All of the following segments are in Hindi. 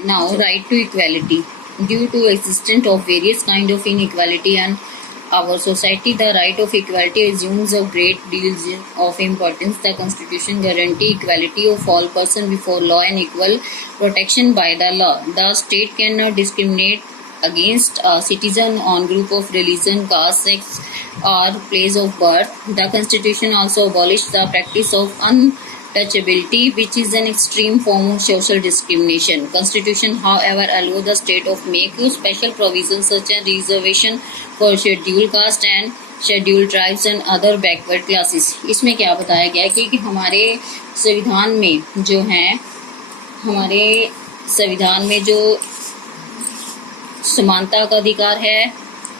Now, right to equality. Due to existence of various kind of inequality and our society, the right of equality assumes a great deal of importance. The Constitution guarantee equality of all persons before law and equal protection by the law. The state cannot discriminate against a citizen on group of religion, caste, sex, or place of birth. The Constitution also abolished the practice of untouchability, which is an extreme form of social discrimination. Constitution, however, allow the state of make special provisions such as reservation for scheduled caste and scheduled tribes and other backward classes. इसमें क्या बताया गया है कि हमारे संविधान में जो है, हमारे संविधान में जो समानता का अधिकार है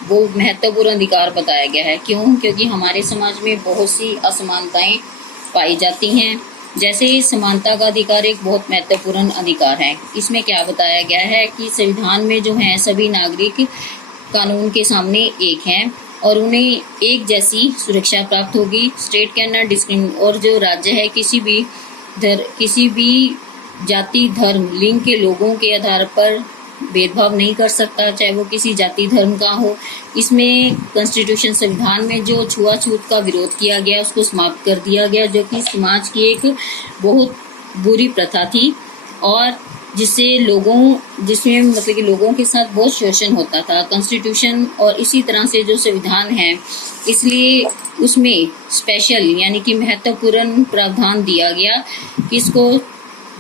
वो महत्वपूर्ण अधिकार बताया गया है। क्यों? क्योंकि हमारे समाज में बहुत सी असमानताएं पाई जाती हैं। जैसे समानता का अधिकार एक बहुत महत्वपूर्ण अधिकार है। इसमें क्या बताया गया है कि संविधान में जो है सभी नागरिक कानून के सामने एक हैं और उन्हें एक जैसी सुरक्षा प्राप्त होगी। स्टेट कैन नॉट डिस्क्रिमिनेट, और जो राज्य है किसी भी जाति, धर्म, लिंग के लोगों के आधार पर भेदभाव नहीं कर सकता, चाहे वो किसी जाति धर्म का हो। इसमें कॉन्स्टिट्यूशन संविधान में जो छुआछूत का विरोध किया गया उसको समाप्त कर दिया गया, जो कि समाज की एक बहुत बुरी प्रथा थी और जिसमें मतलब कि लोगों के साथ बहुत शोषण होता था। कॉन्स्टिट्यूशन और इसी तरह से जो संविधान है, इसलिए उसमें स्पेशल यानी कि महत्वपूर्ण प्रावधान दिया गया कि इसको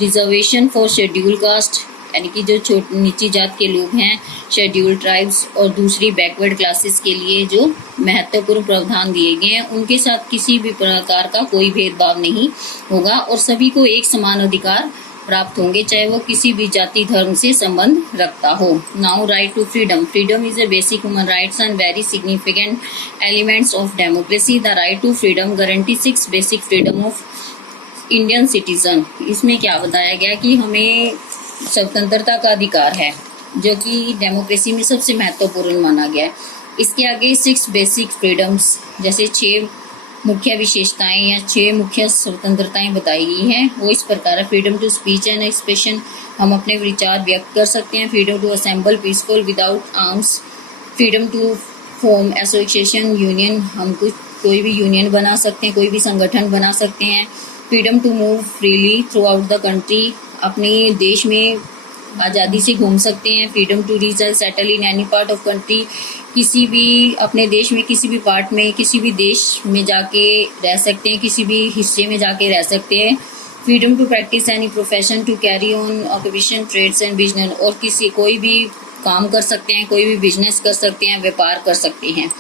रिजर्वेशन फॉर शेड्यूल कास्ट यानी कि जो नीची जात के लोग हैं, शेड्यूल्ड ट्राइब्स और दूसरी बैकवर्ड क्लासेस के लिए जो महत्वपूर्ण प्रावधान दिए गए हैं, उनके साथ किसी भी प्रकार का कोई भेदभाव नहीं होगा और सभी को एक समान अधिकार प्राप्त होंगे, चाहे वो किसी भी जाति धर्म से संबंध रखता हो। Now right to freedom. Freedom is a basic human rights and very significant elements of democracy. The right to freedom guarantee 6 basic freedom of Indian citizen. इसमें क्या बताया गया कि हमें स्वतंत्रता का अधिकार है, जो कि डेमोक्रेसी में सबसे महत्वपूर्ण माना गया है। इसके आगे 6 बेसिक फ्रीडम्स, जैसे 6 मुख्य विशेषताएं या 6 मुख्य स्वतंत्रताएं बताई गई हैं, वो इस प्रकार है। Freedom to speech and expression, हम अपने विचार व्यक्त कर सकते हैं। Freedom to assemble peaceful without arms. Freedom to form association union, हम कोई भी यूनियन बना सकते हैं, कोई भी संगठन बना सकते हैं। Freedom to move freely throughout the country, अपने देश में आज़ादी से घूम सकते हैं। Freedom to reach and settle in any part of country, किसी भी अपने देश में किसी भी पार्ट में किसी भी देश में जाके रह सकते हैं, किसी भी हिस्से में जाके रह सकते हैं। Freedom to practice any profession, to carry on occupation, trades and business, और कोई भी काम कर सकते हैं, कोई भी बिजनेस कर सकते हैं, व्यापार कर सकते हैं।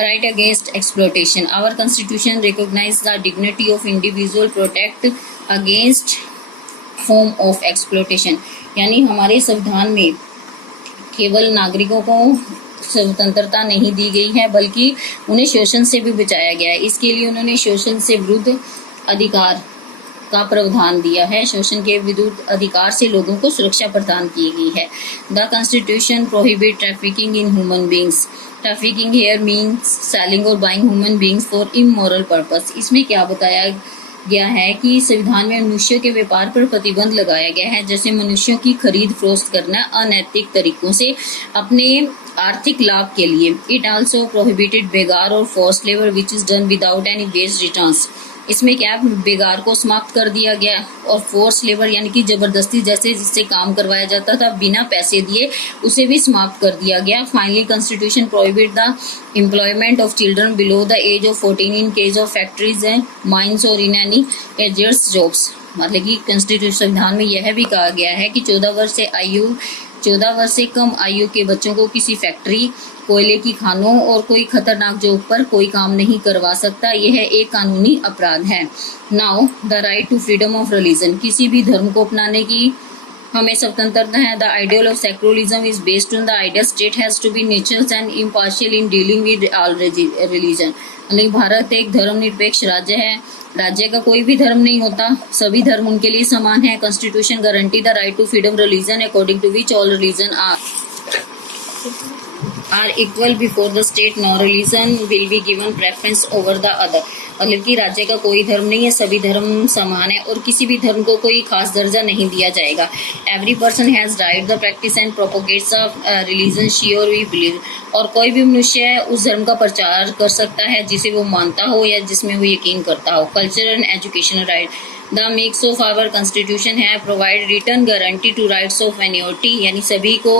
Right against exploitation. Our constitution recognise the dignity of individual, protect against form of exploitation, यानी हमारे संविधान में केवल नागरिकों को स्वतंत्रता नहीं दी गई है बल्कि उन्हें शोषण से भी बचाया गया है। इसके लिए उन्होंने शोषण से विरुद्ध अधिकार का प्रावधान दिया है। शोषण के विरुद्ध अधिकार से लोगों को सुरक्षा प्रदान की गई है। The constitution prohibit trafficking in human beings. Trafficking here means selling और buying human beings for immoral purpose. इसमें क्या बताया गया है कि संविधान में मनुष्य के व्यापार पर प्रतिबंध लगाया गया है, जैसे मनुष्यों की खरीद फरोख्त करना अनैतिक तरीकों से अपने आर्थिक लाभ के लिए। इट आल्सो प्रोहिबिटेड बेगार और forced labour which is done without any ways returns. इसमें क्या बेगार को समाप्त कर दिया गया और फोर्स लेबर यानी कि जबरदस्ती जैसे जिससे काम करवाया जाता था बिना पैसे दिए, उसे भी समाप्त कर दिया गया। Finally constitution prohibit the employment of children below the age of 14 in case of factories and mines और इन एनी एजर्स जॉब्स। मतलब कि कॉन्स्टिट्यूशन संविधान में यह भी कहा गया है कि 14 वर्ष से कम आयु के बच्चों को किसी फैक्ट्री, कोयले की खानों और कोई खतरनाक जॉब पर कोई काम नहीं करवा सकता। यह एक कानूनी अपराध है। Now the right to freedom of religion. किसी भी धर्म को अपनाने की हमें स्वतंत्रता है। The ideal of secularism is based on the ideal state has to be neutral and impartial in dealing with all religion. यानी भारत एक धर्मनिरपेक्ष राज्य है। राज्य का कोई भी धर्म नहीं होता, सभी धर्म उनके लिए समान है। Constitution guarantee the right to freedom religion according to which all religion are equal before the state. No religion will be given preference over the other. मतलब कि राज्य का कोई धर्म नहीं है, सभी धर्म समान है और किसी भी धर्म को कोई खास दर्जा नहीं दिया जाएगा। Every person has right the practice and propagates of religion she और वी बिलीव, और कोई भी मनुष्य उस धर्म का प्रचार कर सकता है जिसे वो मानता हो या जिसमें वो यकीन करता हो। Culture and educational right, the makes of our constitution है provide written guarantee to rights of minority, यानी सभी को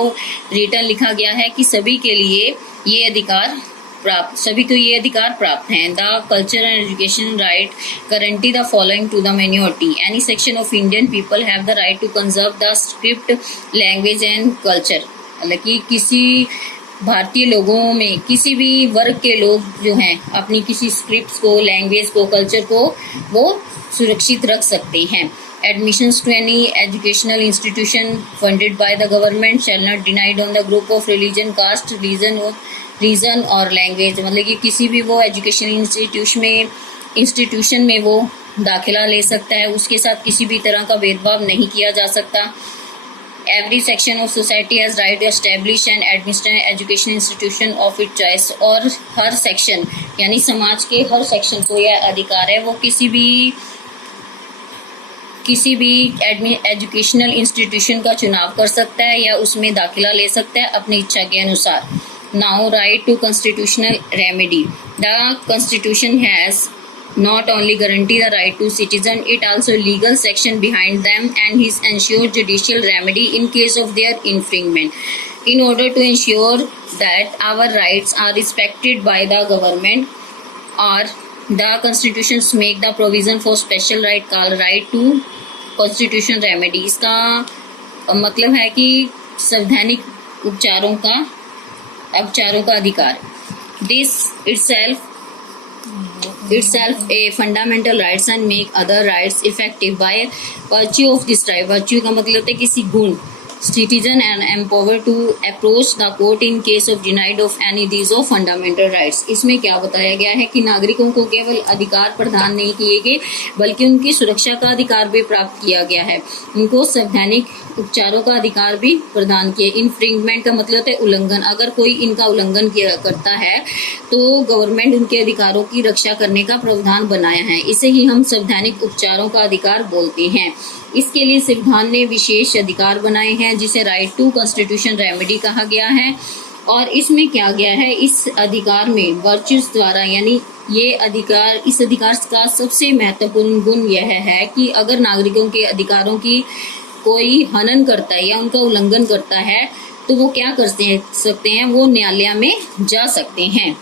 रिटर्न लिखा गया है कि सभी के लिए ये अधिकार प्राप्त, सभी को ये अधिकार प्राप्त हैं। The culture and education right guarantee the following to the minority, any section of Indian people have the right to conserve the script language and culture, मतलब कि किसी भारतीय लोगों में किसी भी वर्ग के लोग जो हैं अपनी किसी स्क्रिप्ट को, लैंग्वेज को, कल्चर को वो सुरक्षित रख सकते हैं। Admissions to any educational institution funded by the government shall not denied on the group of religion, caste, region और लैंग्वेज, मतलब कि किसी भी वो एजुकेशन इंस्टीट्यूशन में वो दाखिला ले सकता है, उसके साथ किसी भी तरह का भेदभाव नहीं किया जा सकता। Every section of society has right to establish and administer education institution of it choice, और हर सेक्शन यानी समाज के हर सेक्शन को यह अधिकार है वो किसी भी एजुकेशनल इंस्टीट्यूशन का चुनाव कर सकता है या उसमें दाखिला ले सकता है अपनी इच्छा के अनुसार। Now right to constitutional remedy, the constitution has not only guarantee the right to citizen, it also legal section behind them and his ensure judicial remedy in case of their infringement. In order to ensure that our rights are respected by the government, or the constitutions make the provision for special right called right to constitutional remedy. इसका मतलब है कि संवैधानिक उपचारों का अधिकार। This itself a fundamental rights and make other rights effective by virtue of this right. virtue का मतलब है किसी गुण। citizen and empowered to approach the court in case of denied of any these of fundamental rights. इसमें क्या बताया गया है कि नागरिकों को केवल अधिकार प्रदान नहीं किए गए बल्कि उनकी सुरक्षा का अधिकार भी प्राप्त किया गया है, उनको संवैधानिक उपचारों का अधिकार भी प्रदान किया। इन्फ्रिंगमेंट का मतलब है उल्लंघन, अगर कोई इनका उल्लंघन करता है तो गवर्नमेंट उनके अधिकारों की रक्षा करने का प्रावधान बनाया है, इसे ही हम संवैधानिक उपचारों का अधिकार बोलते हैं। इसके लिए संविधान ने विशेष अधिकार बनाए हैं जिसे राइट टू कॉन्स्टिट्यूशन रेमेडी कहा गया है। और इसमें क्या गया है, इस अधिकार में वर्चुअस द्वारा, यानी ये अधिकार, इस अधिकार का सबसे महत्वपूर्ण गुण यह है कि अगर नागरिकों के अधिकारों की कोई हनन करता है या उनका उल्लंघन करता है तो वो क्या कर सकते हैं, वो न्यायालय में जा सकते हैं।